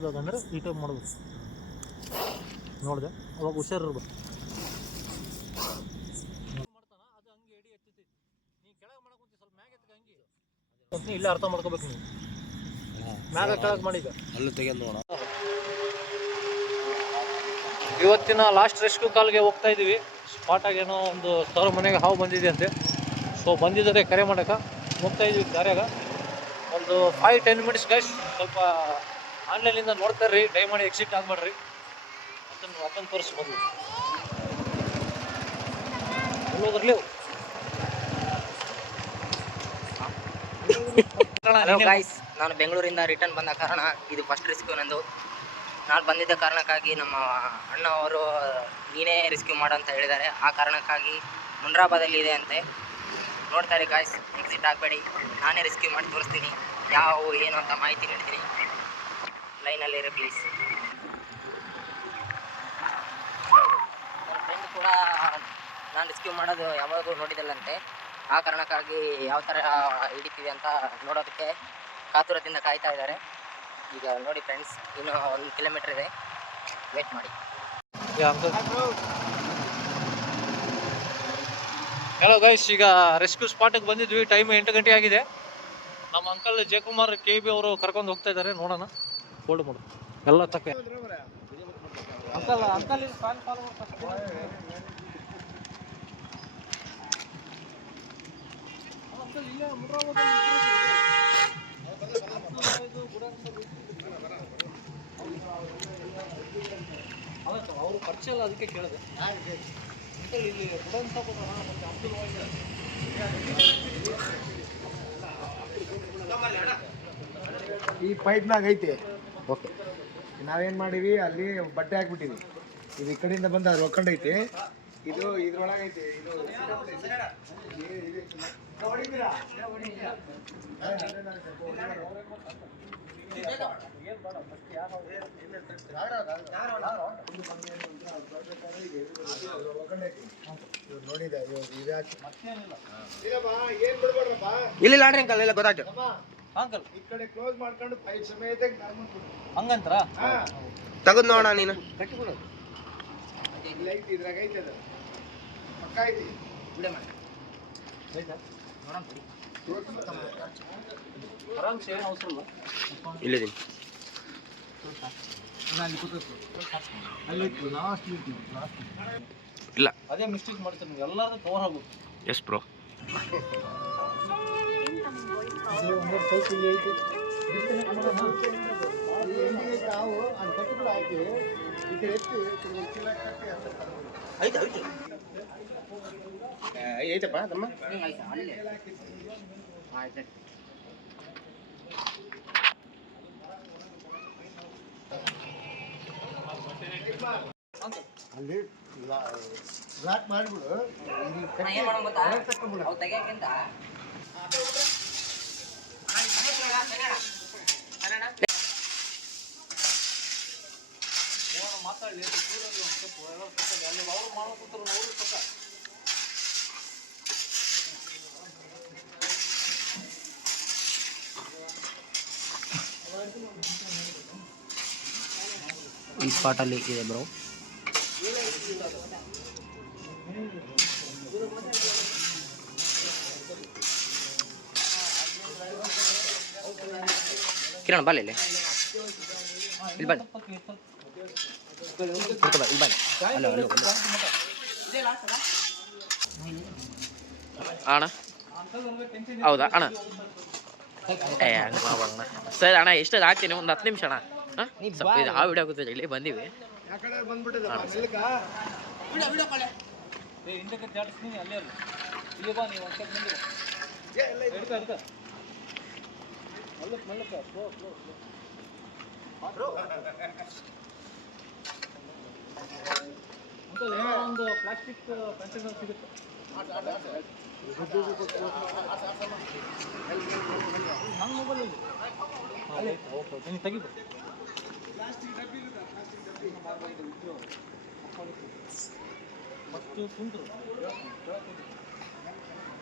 ಇವಾಗಂದ್ರೆ ಈ ಟೈಪ್ ಮಾಡ್ಬೇಕು ನೋಡಿದೆ ಅವಾಗ ಹುಷಾರಿರ್ಬೇಕು. ಮಾಡ್ತಾನ ಅದು ಹಂಗೆ ಎಡಿ ಎತ್ತೈತಿ ನೀ ಕೆಳಗೆ ಮಾಡಕ್ ಮುಂಚೆ ಸ್ವಲ್ಪ ಮ್ಯಾಗ ಎತ್ತಕ ಹಂಗೆ ಇಲ್ಲೇ ಅರ್ಥ ಮಾಡ್ಕೋಬೇಕು ನೀವು ಮ್ಯಾಗ ಕೆಳಗೆ ಮಾಡಿದ ಅಲ್ಲೂ ತೆಗೆದು ನೋಡ. ಇವತ್ತಿನ ಲಾಸ್ಟ್ ರೆಸ್ಕ್ಯೂ ಕಾಲ್ಗೆ ಹೋಗ್ತಾ ಇದೀವಿ. ಸ್ಪಾಟಾಗಿ ಏನೋ ಒಂದು ತವ್ರ ಮನೆಗೆ ಹಾವು ಬಂದಿದೆ ಅಂತೆ. ಸೊ ಬಂದಿದ್ದಾರೆ ಕರೆ ಮಾಡಕ್ಕೆ ಹೋಗ್ತಾ ಇದೀವಿ ದಾರ್ಯಾಗ. ಒಂದು 5-10 ಮಿನಿಟ್ಸ್ ಗೈಸ್. ಸ್ವಲ್ಪ ಆನ್ಲೈನಿಂದ ನೋಡ್ತಾ ಇರ್ರಿ, ದಯಮಾಡಿ ಎಕ್ಸಿಟ್ ಆಗ್ಬೇಡ್ರಿ. ಅದನ್ನು ತೋರಿಸ್ಬೋದು. ಎಲ್ಲೋದ್ರಲ್ಲಿ ಹಲೋ ಗೈಸ್, ನಾನು ಬೆಂಗಳೂರಿಂದ ರಿಟರ್ನ್ ಬಂದ ಕಾರಣ ಇದು ಫಸ್ಟ್ ರೆಸ್ಕ್ಯೂ ನಂದು. ನಾನು ಬಂದಿದ್ದ ಕಾರಣಕ್ಕಾಗಿ ನಮ್ಮ ಅಣ್ಣ ಅವರು ನೀನೇ ರೆಸ್ಕ್ಯೂ ಮಾಡು ಅಂತ ಹೇಳಿದ್ದಾರೆ. ಆ ಕಾರಣಕ್ಕಾಗಿ ಮುನ್ರಾಬಾದಲ್ಲಿ ಇದೆ ಅಂತೆ. ನೋಡ್ತಾರೆ ಗಾಯ್ಸ್, ಎಕ್ಸಿಟ್ ಆಗಬೇಡಿ. ನಾನೇ ರೆಸ್ಕ್ಯೂ ಮಾಡಿ ತೋರಿಸ್ತೀನಿ ಯಾವ ಏನು ಅಂತ ಮಾಹಿತಿ ನೀಡ್ತೀನಿ. ಲೈನಲ್ಲಿರಿ ಪ್ಲೀಸ್. ನನ್ನ ಫ್ರೆಂಡ್ ಕೂಡ ನಾನು ರೆಸ್ಕ್ಯೂ ಮಾಡೋದು ಯಾವಾಗೂ ನೋಡಿದಲ್ಲಂತೆ. ಆ ಕಾರಣಕ್ಕಾಗಿ ಯಾವ ಥರ ಹಿಡಿತೀವಿ ಅಂತ ನೋಡೋದಕ್ಕೆ ಕಾತುರದಿಂದ ಕಾಯ್ತಾ ಇದ್ದಾರೆ. ಈಗ ನೋಡಿ ಫ್ರೆಂಡ್ಸ್, ಇನ್ನೂ 1 ಕಿಲೋಮೀಟರ್ ಇದೆ, ವೇಟ್ ಮಾಡಿ. ಹಲೋ ಗೈಸ್, ಈಗ ರೆಸ್ಕ್ಯೂ ಸ್ಪಾಟಿಗೆ ಬಂದಿದ್ವಿ. ಟೈಮ್ 8 ಗಂಟೆ ಆಗಿದೆ. ನಮ್ಮ ಅಂಕಲ್ ಜಯಕುಮಾರ್ KB ಅವರು ಕರ್ಕೊಂಡು ಹೋಗ್ತಾ ಇದ್ದಾರೆ. ನೋಡೋಣ. ಫೋಲ್ಡ್ ಮಾಡು ಎಲ್ಲ ತಕ್ಕ ಅಂಕಲ್ ಅಂಕಲ್ ಫ್ಯಾನ್ ಫಾಲೋ ಅವರು ಪರಿಚಯ ಅಲ್ಲ, ಅದಕ್ಕೆ ಕೇಳಿದೆ. ಅಂಕಲ್ ಇಲ್ಲಿ ಬುಡನ್ ಸಾಕು ಈ ಪೈಪ್ನಾಗ ಐತೆ. ಓಕೆ, ನಾವೇನು ಮಾಡೀವಿ, ಅಲ್ಲಿ ಬಟ್ಟೆ ಹಾಕ್ಬಿಟ್ಟಿವಿ. ಇದು ಈ ಕಡೆಯಿಂದ ಬಂದು ಅದು ಒಕ್ಕಂಡೈತಿ. ಇದು ಇದ್ರೊಳಗೆ ಐತೆ. ಇದು ಇಲ್ಲ ಆಡ್ರಿ ಅಂಕಲ್, ಇಲ್ಲ ಗೊತ್ತಾಯ್ತು ಅಂಕಲ್. ಈ ಕಡೆ ಕ್ಲೋಸ್ ಮಾಡ್ಕೊಂಡು ಪೈಪ್ ಸಮೇತ ಹಂಗಂತರ ತೆಗೆದು ನೋಡೋಣ. ನೀನು ಕಟ್ಟಿಬಿಡು. ಇಲ್ಲ ಐತಿ, ಇದ್ರಾಗ ಐತೆ. ಅದು ಪಕ್ಕ ಐತಿ. ಬಿಡೆ ಮಾಡಿ ಆರಾಮ್ಸೆ, ಏನು ಅವಸರ ಇಲ್ಲ. ಇಲ್ಲಿದ್ದೀನಿ. ಇಲ್ಲ ಅದೇ ಮಿಸ್ಟೇಕ್ ಮಾಡ್ತೀನಿ ನೀವು. ಎಲ್ಲಾದ್ರೂ ಕವರ್ ಆಗ್ಬೇಕು. S bro. ಐತಪ್ಪ ತಮ್ಮ. ಅಲ್ಲಿ ಲಾಕ್ ಮಾಡಿಬಿಡು. ಏನು ಮಾಡೋಣ ಗೊತ್ತಾ, ಅವು ತೆಗಿಯೋಕ್ಕಿಂತ ಮಾತಾಡಲಿ ಅಲ್ಲಿ ಅವ್ರು ಮಾಡ್ಕೊತಾರೆ. ಅವ್ರಿಗೆ ಪಕ್ಕ ಈ ಸ್ಪಾಟಲ್ಲಿ ಇದೆ ಬ್ರೋ. ಕಿರಣ್ ಬಲ್ಲಿ ಇಲ್ಲಿ ಬನ್ನಿ, ಇಲ್ಲಿ ಬನ್ನಿ. ಅಣ್ಣ ಹೌದಾ ಅಣ್ಣ? ಸರಿ ಅಣ್ಣ, ಎಷ್ಟು ಹಾಕ್ತೀನಿ, ಒಂದು 10 ನಿಮಿಷ ಅಣ್ಣ. ಸ್ವಲ್ಪ ಇದು ಆ ವಿಡಿಯೋ ಆಗುತ್ತೆ, ಇಲ್ಲಿ ಬಂದೀವಿ. ಹಿಂದಕ್ಕೆ ಜಾಡಿಸ್ತೀನಿ, ಅಲ್ಲೇ ಇಲ್ಲಿ ಬಾ. ನೀವು ಒಂದ್ಸಲ ಮುಂದೆ ಹಿಡ್ಕ ಮಲ್ಲಕ್ ಮಲ್ಲಕ್ಕ ಸ್ಲೋ ಸ್ಲೋ ಸ್ಲೋ ಅಂಕಲ್. ಏನೋ ಒಂದು ಪ್ಲಾಸ್ಟಿಕ್ ಕಂಟೈನರ್ ಸಿಗುತ್ತೆ. ನನ್ನ ಮೊಬೈಲಲ್ಲಿ ಓಕೆ, ನೀವು ತೆಗಿಬೇಕು. ಮತ್ತು ಕುಂಟರು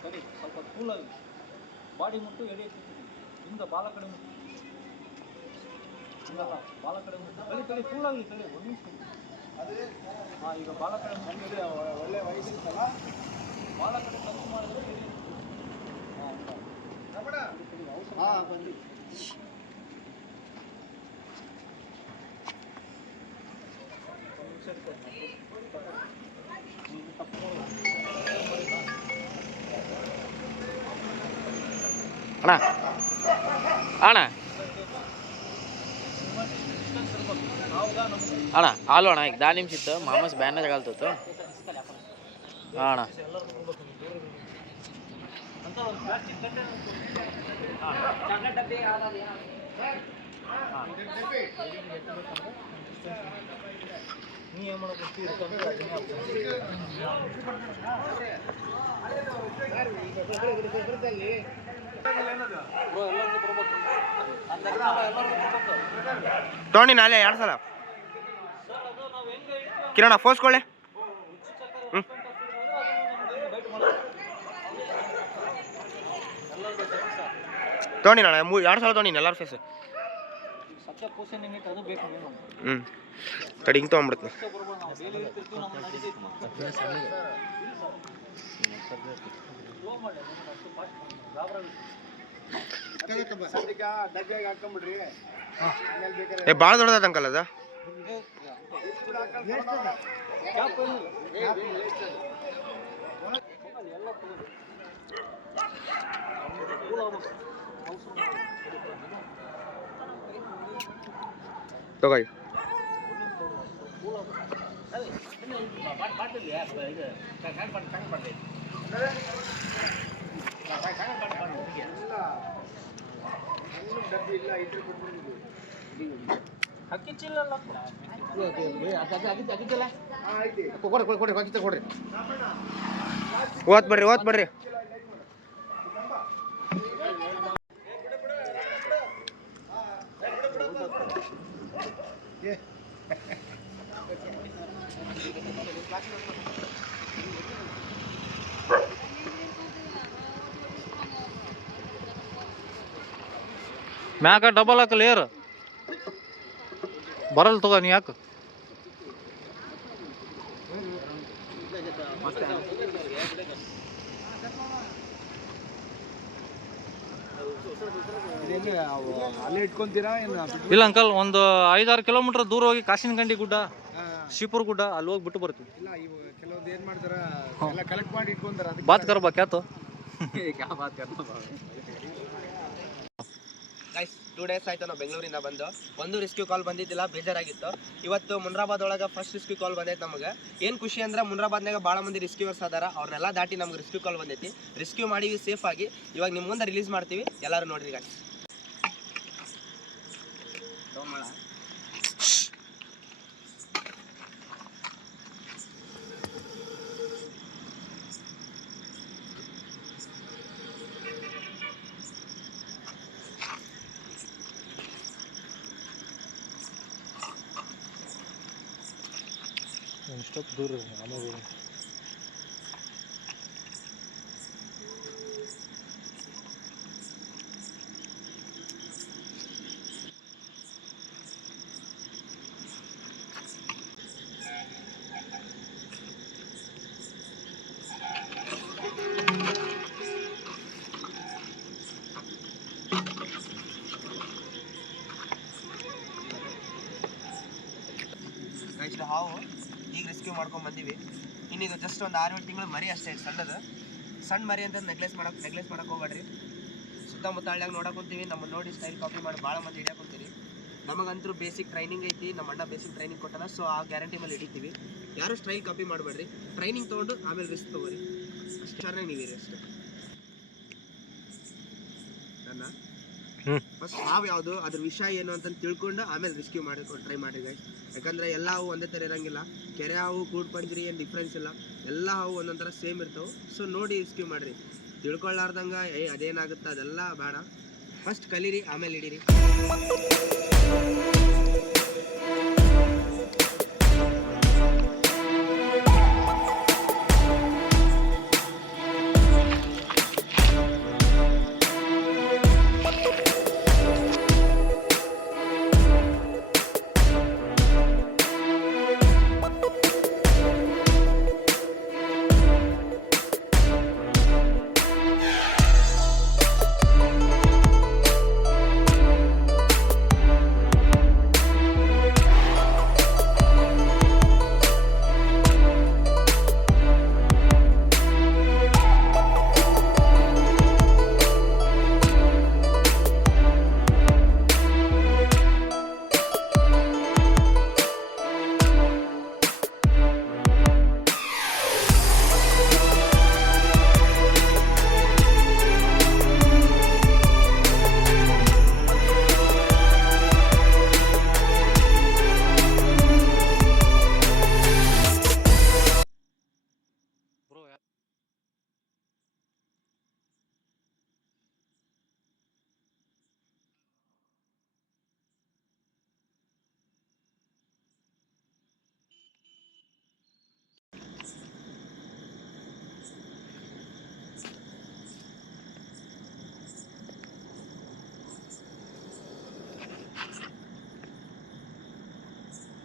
ಸರಿ, ಸ್ವಲ್ಪ ಕೂಲಾಗಿ ಬಾಡಿ ಮುಟ್ಟು ಎಡೆ ಹಿಂದೆ ಬಾಲ ಕಡೆ ಮುಟ್ಟು. ಬಾಲ ಕಡೆ ಕಡೆ ಫುಲ್ಲಾಗಲಿ ಕಡೆ ಒಂದು ನಿಮಿಷ. ಹಾಂ, ಈಗ ಬಾಲ ಕಡೆ ಒಳ್ಳೆ ವಯಸ್ಸಿರ್ತಲ್ಲ, ಬಾಲ ಕಡೆ ಖರ್ಚು ಮಾಡಿದ್ರೆ ಹಾಂ ಬಂದು ಅಣ್ಣ ಅಣ್ಣ ಅಣ್ಣ ಹಾಲು ಅಣ್ಣ ಈಗ 10 ನಿಮಿಷ ಇತ್ತು ಮಾಮಸ್ ಬ್ಯಾನ ತಗಲ್ತಿತ್ತು. ಹಾಂ ಅಣ್ಣ ಅಂತ ಒಂದು ಪ್ಲಾಸ್ಟಿಕ್ ಕಂಟೈನರ್ ನೀ ಏನು ಮಾಡೋದು ತಗೊಂಡಿ ನಾಳೆ 2 ಸಲ ಕಿರಣ ಫೋಸ್ಕೊಳ್ಳೆ. ಹ್ಞೂ ತಗೊಂಡಿ ನಾಳೆ 2 ಸಲ ತೊಗೊಂಡಿನಿ ಎಲ್ಲರ ಫೇಸ್. ಸತ್ಯ ಪೋಷಣೆ ನಿಮಿತ್ತ ಅದು ಬೇಕು. ಹ್ಞೂ ತಡಿ ಹಿಂಗೆ ತೊಗೊಂಡ್ಬಿಡ್ತೀನಿ. ಡಬ್ಬಿಯಾಗಿ ಹಾಕೊಂಬಿಡ್ರಿ. ಏ ಭಾಳ ದೊಡ್ಡದ ಅಂಕಲ್ ಅದ. ತಗೋ ಡಬ್ಬಿ ಇಲ್ಲ ಇದ್ರೆ ಕೊಟ್ಬಿಡ್ತೀವಿ. ಅಕ್ಕಿ ಚೀಲ ಕೊಡ್ರಿ. ಓದ್ ಬರ್ರಿ. ಮ್ಯಾಗ ಡಬಲ್ ಹಾಕಲ್ಲ ಏರ್ ಬರಲ್ ತಗೋ ನೀ ಯಾಕೆ. ಅಲ್ಲೇ ಇಟ್ಕೊಂತೀರಾ ಏನು? ಇಲ್ಲ ಅಂಕಲ್, ಒಂದು 5-6 ಕಿಲೋಮೀಟರ್ ದೂರ ಹೋಗಿ ಕಾಸಿನಗಂಡಿ ಗುಡ್ಡ, ಶಿಪುರ್ ಗುಡ್ಡ, ಅಲ್ಲಿ ಹೋಗಿ ಬಿಟ್ಟು ಬರ್ತೀವಿ. ಇಲ್ಲ, ಇವು ಕೆಲವೊಂದು ಏನು ಮಾಡ್ತಾರ, ಎಲ್ಲ ಕಲೆಕ್ಟ್ ಮಾಡಿ ಇಟ್ಕೊಂತಾರ. ಬಾತ್ ಕರ್ ಬಾ ಕ್ಯಾತು ಗೈಸ್ 2 ಡೇಸ್ ಆಯ್ತು ನಾವು ಬೆಂಗಳೂರಿಂದ ಬಂದು. ಒಂದು ರೆಸ್ಕ್ಯೂ ಕಾಲ್ ಬಂದಿದ್ದಿಲ್ಲ, ಬೇಜಾರಾಗಿತ್ತು. ಇವತ್ತು ಮುನ್ರಾಬಾದ್ ಒಳಗೆ ಫಸ್ಟ್ ರೆಸ್ಕ್ಯೂ ಕಾಲ್ ಬಂದೈತೆ ನಮಗೆ. ಏನು ಖುಷಿ ಅಂದ್ರೆ ಮುನ್ರಾಬಾದ್ನಾಗ ಭಾಳ ಮಂದಿ ರೆಸ್ಕ್ಯೂವರ್ಸ್ ಅದಾರ. ಅವ್ರನ್ನೆಲ್ಲ ದಾಟಿ ನಮ್ಗೆ ರೆಸ್ಕ್ಯೂ ಕಾಲ್ ಬಂದೈತಿ. ರೆಸ್ಕ್ಯೂ ಮಾಡಿವಿ ಸೇಫ್ ಆಗಿ. ಇವಾಗ ನಿಮ್ಮ ಮುಂದೆ ರಿಲೀಸ್ ಮಾಡ್ತೀವಿ, ಎಲ್ಲರೂ ನೋಡ್ರಿ ಗೈಸ್. ಸ್ಟೆಪ್ ದೂರ ಆಮೇಲೆ ಗೈಸ್ ಹಾವು ಈಗ ರೆಸ್ಕ್ಯೂ ಮಾಡ್ಕೊಂಡು ಬಂದೀವಿ. ಇನ್ನೀಗ ಜಸ್ಟ್ ಒಂದು 6-7 ತಿಂಗಳು ಮರಿ ಅಷ್ಟೇ, ಸಣ್ಣದು. ಸಣ್ಣ ಮರಿ ಅಂತ ನೆಗ್ಲೆಸ್ ಮಾಡಕ್ಕೆ ಹೋಗ್ಬೇಡ್ರಿ. ಸುತ್ತಮುತ್ತ ಹಳ್ಳಿಯಾಗ ನೋಡಕೊಂತೀವಿ, ನಮ್ಮನ್ನು ನೋಡಿ ಸ್ಟೈಲ್ ಕಾಪಿ ಮಾಡಿ ಭಾಳ ಮಂದಿ ಹಿಡಿಯಾಕೊಂತೀವಿ. ನಮಗಂತೂ ಬೇಸಿಕ್ ಟ್ರೈನಿಂಗ್ ಐತಿ, ನಮ್ಮ ಅಣ್ಣ ಬೇಸಿಕ್ ಟ್ರೈನಿಂಗ್ ಕೊಟ್ಟಾನ. ಸೊ ಆ ಗ್ಯಾರಂಟಿ ಮೇಲೆ ಹಿಡಿತೀವಿ. ಯಾರು ಸ್ಟೈಲ್ ಕಾಪಿ ಮಾಡಬೇಡ್ರಿ, ಟ್ರೈನಿಂಗ್ ತೊಗೊಂಡು ಆಮೇಲೆ ರಿಸ್ಕ್ ತೊಗೋರಿ. ಅಷ್ಟು ಚೆನ್ನಾಗಿ ನೀವಿರಿ ಅಷ್ಟೇ. ನನ್ನ ಫಸ್ಟ್ ಹಾವು ಯಾವುದು, ಅದ್ರ ವಿಷಯ ಏನು ಅಂತ ತಿಳ್ಕೊಂಡು ಆಮೇಲೆ ರೆಸ್ಕ್ಯೂ ಮಾಡಿ ಟ್ರೈ ಮಾಡಿ ಗೈಸ್. ಯಾಕಂದರೆ ಎಲ್ಲ ಹಾವು ಒಂದೇ ಥರ ಇರೋಂಗಿಲ್ಲ. ಕೆರೆ ಹಾವು, ಕೂಡ್ ಪಂಜರಿ ಏನು ಡಿಫ್ರೆನ್ಸ್ ಇಲ್ಲ. ಎಲ್ಲ ಹಾವು ಒಂದೊಂದು ಥರ ಸೇಮ್ ಇರ್ತವೆ. ಸೊ ನೋಡಿ ರೆಸ್ಕ್ಯೂ ಮಾಡಿರಿ. ತಿಳ್ಕೊಳ್ಳಾರ್ದಂಗೆ ಅದೇನಾಗುತ್ತೆ ಅದೆಲ್ಲ ಬೇಡ. ಫಸ್ಟ್ ಕಲೀರಿ, ಆಮೇಲೆ ಹಿಡೀರಿ.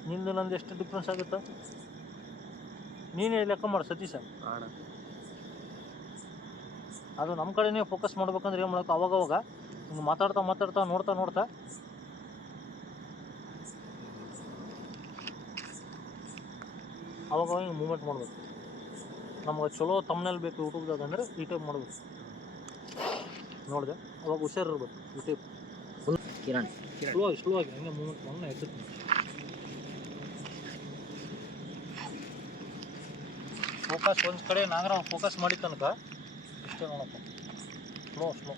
ನಿಂದು ನಂದು ಎಷ್ಟು ಡಿಫ್ರೆನ್ಸ್ ಆಗುತ್ತಾ ನೀನೇ ಲೆಕ್ಕ ಮಾಡು ಸತೀಶ. ಅಣ್ಣ ಅದು ನಮ್ಮ ಕಡೆನೇ ಫೋಕಸ್ ಮಾಡ್ಬೇಕಂದ್ರೆ ಏನು ಮಾಡೋಕೆ ಅವಾಗವಾಗ ಹಿಂಗೆ ಮಾತಾಡ್ತಾ ನೋಡ್ತಾ ಅವಾಗ ಹಿಂಗೆ ಮೂಮೆಂಟ್ ಮಾಡ್ಬೇಕು. ನಮ್ಗೆ ಚಲೋ ತಮ್ಮನಲ್ಲಿ ಬೇಕು ಯೂಟ್ಯೂಬ್ದಾಗ ಅಂದರೆ ಈ ಟೈಪ್ ಮಾಡ್ಬೇಕು. ನೋಡಿದೆ ಅವಾಗ ಹುಷಾರಿರ್ಬೇಕು ಈ ಟೈಪ್ ಕಿರಣ್ ಸ್ಲೋ ಆಗಿ ಹಂಗೆ ಮೂಮೆಂಟ್ ಮಾಡಿ ಎತ್ತುತ್ತೆ. ಫೋಕಸ್ ಒಂದು ಕಡೆ ನಾಗರಾವ್ ಫೋಕಸ್ ಮಾಡಿದ ತನಕ ಇಷ್ಟೇ ನೋಡಪ್ಪ. ಸ್ಲೋ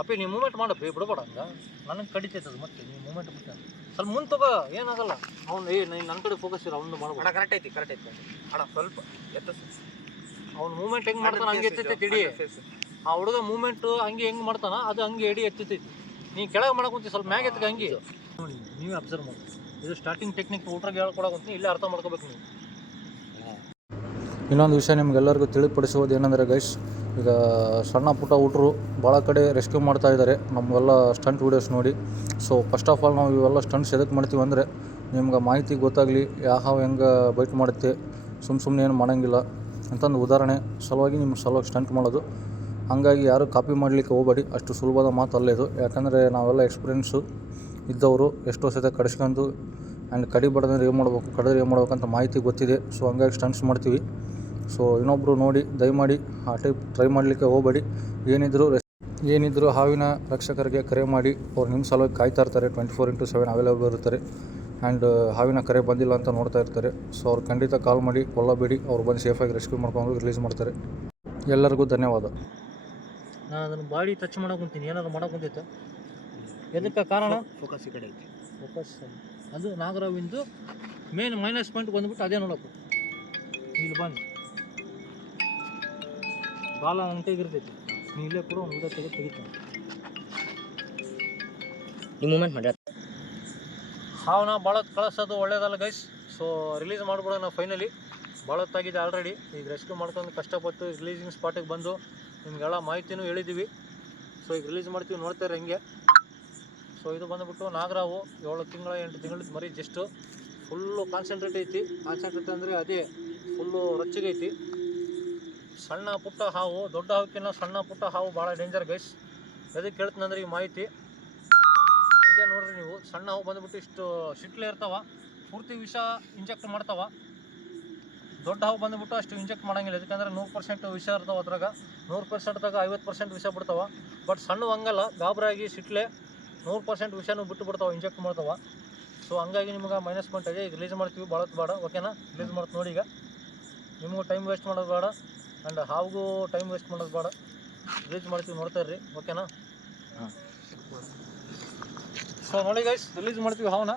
ಅಪ್ಪಿ ನೀವು ಮೂಮೆಂಟ್ ಮಾಡಪ್ಪಿ ಬಿಡಬೇಡ ಹಂಗೆ ನನಗೆ ಕಡಿತೈತೆ ಅದು. ಮತ್ತೆ ನೀವು ಮೂಮೆಂಟ್ ಬಿಟ್ಟು ಸ್ವಲ್ಪ ಮುಂದೆ ತಗೋ ಏನಾಗಲ್ಲ. ಅವ್ನು ನನ್ನ ಕಡೆ ಫೋಕಸ್ ಇರೋ ಅವ್ನು ಮಾಡ್ಬೇಡ. ಅಣ್ಣ ಕರೆಕ್ಟ್ ಐತಿ ಅಣ್ಣ ಸ್ವಲ್ಪ ಅವ್ನು ಮೂಮೆಂಟ್ ಹೆಂಗೆ ಮಾಡ್ತಾನೆ ಹಂಗೆ ಎತ್ತೈತೆ ಎಡಿ. ಆ ಹುಡುಗ ಮೂಮೆಂಟು ಹಂಗೆ ಹೆಂಗೆ ಮಾಡ್ತಾನ ಅದು ಹಂಗೆ ಎಡಿ ಎತ್ತೈತಿ. ನೀ ಕೆಳಗೆ ಮಾಡಕ್ಕೆ ಸ್ವಲ್ಪ ಮ್ಯಾಗ ಎತ್ತಗೆ ಹಂಗೆ ನೋಡಿ. ನೀವೇ ಅಬ್ಸರ್ವ್ ಮಾಡಿ. ಇದು ಸ್ಟಾರ್ಟಿಂಗ್ ಟೆಕ್ನಿಕ್ ಊಟ್ರಾಗ ಹೇಳ್ಕೊಡಕ್ಕೆ ಇಲ್ಲೇ ಅರ್ಥ ಮಾಡ್ಕೋಬೇಕು ನೀವು. ಇನ್ನೊಂದು ವಿಷಯ ನಿಮ್ಗೆಲ್ಲರಿಗೂ ತಿಳಿಪಡಿಸುವುದು ಏನಂದರೆ ಗೈಸ್, ಈಗ ಸಣ್ಣ ಪುಟ್ಟ ಹುಟ್ರು ಭಾಳ ಕಡೆ ರೆಸ್ಕ್ಯೂ ಮಾಡ್ತಾ ಇದ್ದಾರೆ ನಮಗೆಲ್ಲ ಸ್ಟಂಟ್ ವೀಡಿಯೋಸ್ ನೋಡಿ. ಸೊ ಫಸ್ಟ್ ಆಫ್ ಆಲ್ ನಾವು ಇವೆಲ್ಲ ಸ್ಟಂಟ್ಸ್ ಎದಕ್ಕೆ ಮಾಡ್ತೀವಿ ಅಂದರೆ ನಿಮ್ಗೆ ಮಾಹಿತಿ ಗೊತ್ತಾಗಲಿ ಯಾವ ಹೆಂಗೆ ಬೈಟ್ ಮಾಡುತ್ತೆ ಸುಮ್ಮನೆ ಏನು ಮಾಡೋಂಗಿಲ್ಲ ಅಂತಂದು ಉದಾಹರಣೆ ಸಲುವಾಗಿ ನಿಮ್ಮ ಸಲುವಾಗಿ ಸ್ಟಂಟ್ ಮಾಡೋದು. ಹಾಗಾಗಿ ಯಾರು ಕಾಪಿ ಮಾಡಲಿಕ್ಕೆ ಹೋಗಬೇಡಿ, ಅಷ್ಟು ಸುಲಭದ ಮಾತು ಅಲ್ಲ ಇದು. ಯಾಕಂದರೆ ನಾವೆಲ್ಲ ಎಕ್ಸ್ಪೀರಿಯೆನ್ಸು ಇದ್ದವರು ಎಷ್ಟೋ ಸತಿ ಕಡಿಸ್ಕೊಂಡು ಆ್ಯಂಡ್ ಕಡಿಬಾರ್ದಂದ್ರೆ ಏನು ಮಾಡ್ಬೇಕು ಕಡಿದ್ರೆ ಏನು ಮಾಡ್ಬೇಕಂತ ಮಾಹಿತಿ ಗೊತ್ತಿದೆ. ಸೊ ಹಂಗಾಗಿ ಸ್ಟಂಟ್ಸ್ ಮಾಡ್ತೀವಿ. ಸೊ ಇನ್ನೊಬ್ಬರು ನೋಡಿ ದಯಮಾಡಿ ಆ ಟೈಪ್ ಟ್ರೈ ಮಾಡಲಿಕ್ಕೆ ಹೋಗಬೇಡಿ. ಏನಿದ್ರು ಹಾವಿನ ರಕ್ಷಕರಿಗೆ ಕರೆ ಮಾಡಿ, ಅವ್ರು ನಿಮ್ಮ ಸಲುವಾಗಿ ಕಾಯ್ತಾ ಇರ್ತಾರೆ. 24/7 ಅವೈಲೇಬಲ್ ಇರ್ತಾರೆ. ಆ್ಯಂಡ್ ಹಾವಿನ ಕರೆ ಬಂದಿಲ್ಲ ಅಂತ ನೋಡ್ತಾ ಇರ್ತಾರೆ. ಸೊ ಅವ್ರು ಖಂಡಿತ ಕಾಲ್ ಮಾಡಿ ಕೊಲ್ಲಬೇಡಿ. ಅವ್ರು ಬಂದು ಸೇಫಾಗಿ ರೆಸ್ಕ್ಯೂ ಮಾಡ್ಕೊಂಡು ರಿಲೀಸ್ ಮಾಡ್ತಾರೆ. ಎಲ್ಲರಿಗೂ ಧನ್ಯವಾದ. ನಾನು ಅದನ್ನು ಬಾಡಿ ಟಚ್ ಮಾಡೋಕೆ ಕುಂತೀನಿ, ಏನಾದ್ರು ಮಾಡೋಕೆ ಕುಂತೈತೆ. ಎದಕ್ಕೆ ಕಾರಣ ಫೋಕಸ್ ಈ ಕಡೆ ಐತಿ. ಫೋಕಸ್ ಅದು ನಾಗರಾವಿಂದು ಮೇನ್ ಮೈನಸ್ ಪಾಯಿಂಟ್ ಬಂದುಬಿಟ್ಟು ಅದೇ ನೋಡಪ್ಪ. ಇಲ್ಲಿ ಬನ್ನಿ ಬಾಲ ಅಂಟೆಗಿರ್ತೈತಿ. ನೀ ಇಲ್ಲೇ ಕೂಡ ಒಂದು ತೆಗಿತಾನೆ. ಈ ಮೂಮೆಂಟ್ ಮಾಡಿ ಹಾವನ್ನ ಭಾಳತ್ ಕಳಿಸೋದು ಒಳ್ಳೇದಲ್ಲ ಗೈಸ್. ಸೊ ರಿಲೀಸ್ ಮಾಡ್ಬಿಡೋಣ ಫೈನಲಿ. ಭಾಳತ್ತಾಗಿದೆ ಆಲ್ರೆಡಿ. ಈಗ ರೆಸ್ಕ್ಯೂ ಮಾಡ್ಕೊಂಡು ಕಷ್ಟಪಟ್ಟು ರಿಲೀಸಿಂಗ್ ಸ್ಪಾಟಿಗೆ ಬಂದು ನಿಮಗೆಲ್ಲ ಮಾಹಿತಿನೂ ಹೇಳಿದ್ದೀವಿ. ಸೊ ಈಗ ರಿಲೀಸ್ ಮಾಡ್ತೀವಿ, ನೋಡ್ತಾರೆ ಹೆಂಗೆ. ಸೊ ಇದು ಬಂದುಬಿಟ್ಟು ನಾಗರಾವು 7 ತಿಂಗಳ 8 ತಿಂಗಳದ ಮರಿ. ಜಸ್ಟು ಫುಲ್ಲು ಕಾನ್ಸಂಟ್ರೇಟ್ ಐತಿ. ಕಾನ್ಸಂಟ್ರೇಟ್ ಅಂದರೆ ಅದೇ ಫುಲ್ಲು ರೊಚ್ಚಿಗೈತಿ. ಸಣ್ಣ ಪುಟ್ಟ ಹಾವು, ದೊಡ್ಡ ಹಾವುಕ್ಕಿಂತ ಸಣ್ಣ ಪುಟ್ಟ ಹಾವು ಭಾಳ ಡೇಂಜರ್ ಗೈಸ್. ಎದಕ್ಕೆ ಹೇಳ್ತೀನಂದ್ರೆ ಈ ಮಾಹಿತಿ ಇದೇ ನೋಡ್ರಿ ನೀವು. ಸಣ್ಣ ಹಾವು ಬಂದುಬಿಟ್ಟು ಇಷ್ಟು ಶಿಟ್ಲೆ ಇರ್ತಾವ, ಪೂರ್ತಿ ವಿಷ ಇಂಜೆಕ್ಟ್ ಮಾಡ್ತಾವ. ದೊಡ್ಡ ಹಾವು ಬಂದುಬಿಟ್ಟು ಅಷ್ಟು ಇಂಜೆಕ್ಟ್ ಮಾಡೋಂಗಿಲ್ಲ. ಯಾಕಂದರೆ 100% ವಿಷ ಇರ್ತಾವೆ ಅದ್ರಾಗ. 100%ದಾಗ 50% ವಿಷ ಬಿಡ್ತಾವ. ಬಟ್ ಸಣ್ಣ ಹಂಗಲ್ಲ, ಗಾಬರಾಗಿ ಶಿಟ್ಲೆ 100% ವಿಷನೂ ಬಿಟ್ಟು ಬಿಡ್ತಾವೆ, ಇಂಜೆಕ್ಟ್ ಮಾಡ್ತಾವೆ. ಸೊ ಹಂಗಾಗಿ ನಿಮ್ಗೆ ಮೈನಸ್ ಪಾಯಿಂಟ್ ಆಗಿ ಈಗ ರಿಲೀಸ್ ಮಾಡ್ತೀವಿ. ಭಾಳತ್ ಬೇಡ, ಓಕೆನಾ? ರಿಲೀಸ್ ಮಾಡ್ತೀವಿ ನೋಡಿ. ಈಗ ನಿಮಗೂ ಟೈಮ್ ವೇಸ್ಟ್ ಮಾಡೋದು ಬೇಡ ಆ್ಯಂಡ್ ಹಾವಿಗೂ ಟೈಮ್ ವೇಸ್ಟ್ ಮಾಡೋದು ಬೇಡ. ರಿಲೀಸ್ ಮಾಡ್ತೀವಿ, ನೋಡ್ತಾ ಇರ್ರಿ, ಓಕೆನಾ? ಸೊ ನೋಡಿ ಗೈಸ್, ರಿಲೀಸ್ ಮಾಡ್ತೀವಿ ಹಾವನ್ನ.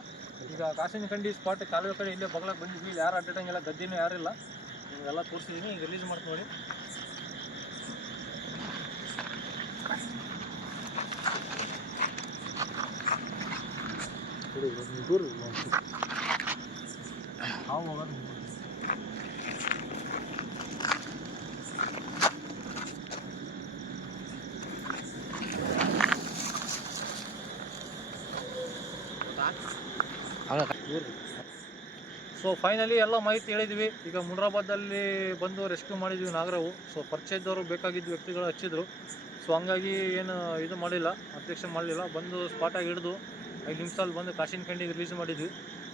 ಈಗ ಕಾಸಿನ ಕಂಡಿ ಸ್ಪಾಟ್ ಕಾಲುವೆ ಕಡೆ ಇಲ್ಲೇ ಬಗ್ಲಾಗ ಬಂದಿದ್ವಿ. ಇಲ್ಲಿ ಯಾರು ಅಡ್ಡಾಡಂಗಿಲ್ಲ, ಗದ್ದಿನೂ ಯಾರಿಲ್ಲ. ನಿಮಗೆಲ್ಲ ತೋರಿಸಿದ್ದೀನಿ. ಈಗ ರಿಲೀಸ್ ಮಾಡ್ತೀವಿ ನೋಡಿ. ಹಾವು ಹೋಗೋದು ಸೊ ಫೈನಲಿ ಎಲ್ಲ ಮಾಹಿತಿ ಹೇಳಿದ್ವಿ. ಈಗ ಮುನ್ರಾಬಾದಲ್ಲಿ ಬಂದು ರೆಸ್ಕ್ಯೂ ಮಾಡಿದ್ವಿ ನಾಗರಾವು. ಸೊ ಪರಿಚಯದವರು ಬೇಕಾಗಿದ್ದ ವ್ಯಕ್ತಿಗಳು ಹಚ್ಚಿದ್ರು. ಸೊ ಹಂಗಾಗಿ ಏನು ಇದು ಮಾಡಿಲ್ಲ, ಅಬ್ಜೆಕ್ಷನ್ ಮಾಡಲಿಲ್ಲ. ಬಂದು ಸ್ಪಾಟಾಗಿ ಹಿಡಿದು 5 ನಿಮಿಷದಲ್ಲಿ ಬಂದು ಕಾಸಿನ ಕಂಡಿಗೆ ರಿಲೀಸ್ ಮಾಡಿದ್ವಿ.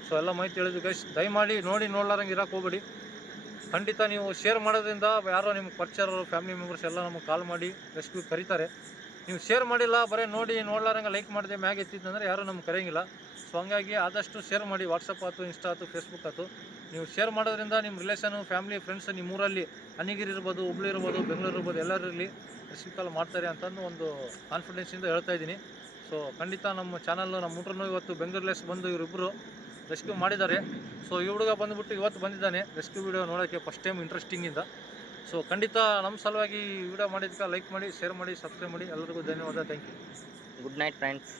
ಸೊ ಎಲ್ಲ ಮಾಹಿತಿ ಹೇಳಿದ್ವಿ ಗೈಸ್. ದಯಮಾಡಿ ನೋಡ್ಲಾರಂಗೆ ಇರೋಕೆ ಹೋಗ್ಬೇಡಿ. ಖಂಡಿತ ನೀವು ಶೇರ್ ಮಾಡೋದ್ರಿಂದ ಯಾರೋ ನಿಮ್ಗೆ ಪರಿಚಯರು ಫ್ಯಾಮಿಲಿ ಮೆಂಬರ್ಸ್ ಎಲ್ಲ ನಮಗೆ ಕಾಲ್ ಮಾಡಿ ರೆಸ್ಕ್ಯೂ ಕರೀತಾರೆ. ನೀವು ಶೇರ್ ಮಾಡಿಲ್ಲ, ಬರೀ ನೋಡ್ಲಾರಂಗೆ ಲೈಕ್ ಮಾಡಿದೆ ಮ್ಯಾಗ್ ಎತ್ತಿದ್ದಂದ್ರೆ ಯಾರೂ ನಮ್ಗೆ ಕರೆಯೋಂಗಿಲ್ಲ. ಸೊ ಹಂಗಾಗಿ ಆದಷ್ಟು ಶೇರ್ ಮಾಡಿ. ವಾಟ್ಸಪ್ ಆಯ್ತು, ಇನ್ಸ್ಟಾ ಆಯ್ತು, ಫೇಸ್ಬುಕ್ ಆಯ್ತು. ನೀವು ಶೇರ್ ಮಾಡೋದ್ರಿಂದ ನಿಮ್ಮ ರಿಲೇಷನು, ಫ್ಯಾಮಿಲಿ, ಫ್ರೆಂಡ್ಸ್ ನಿಮ್ಮೂರಲ್ಲಿ ಅನಿಗಿರಿ ಇರ್ಬೋದು, ಹುಬ್ಳಿ ಇರ್ಬೋದು, ಬೆಂಗಳೂರು ಇರ್ಬೋದು, ಎಲ್ಲರೂ ಇರಲಿ ರೆಸ್ಕ್ಯೂ ಕಾಲ್ ಮಾಡ್ತಾರೆ ಅಂತಂದು ಒಂದು ಕಾನ್ಫಿಡೆನ್ಸಿಂದ ಹೇಳ್ತಾ ಇದ್ದೀನಿ. ಸೊ ಖಂಡಿತ ನಮ್ಮ ಚಾನಲ್ಲು ನಮ್ಮ ಹುಡ್ರನ್ನು ಇವತ್ತು ಬೆಂಗಳೂರಲ್ಲೆಸ್ ಬಂದು ಇವರಿಬ್ಬರು ರೆಸ್ಕ್ಯೂ ಮಾಡಿದ್ದಾರೆ. ಸೊ ಈ ಹುಡುಗ ಬಂದುಬಿಟ್ಟು ಇವತ್ತು ಬಂದಿದ್ದಾನೆ ರೆಸ್ಕ್ಯೂ ವಿಡಿಯೋ ನೋಡೋಕ್ಕೆ ಫಸ್ಟ್ ಟೈಮ್ ಇಂಟ್ರೆಸ್ಟಿಂಗಿಂದ. ಸೊ ಖಂಡಿತ ನಮ್ಮ ಸಲುವಾಗಿ ವಿಡಿಯೋ ಮಾಡಿದ್ದಕ್ಕೆ ಲೈಕ್ ಮಾಡಿ, ಶೇರ್ ಮಾಡಿ, ಸಬ್ಸ್ಕ್ರೈಬ್ ಮಾಡಿ. ಎಲ್ಲರಿಗೂ ಧನ್ಯವಾದ. Thank you. Good night friends.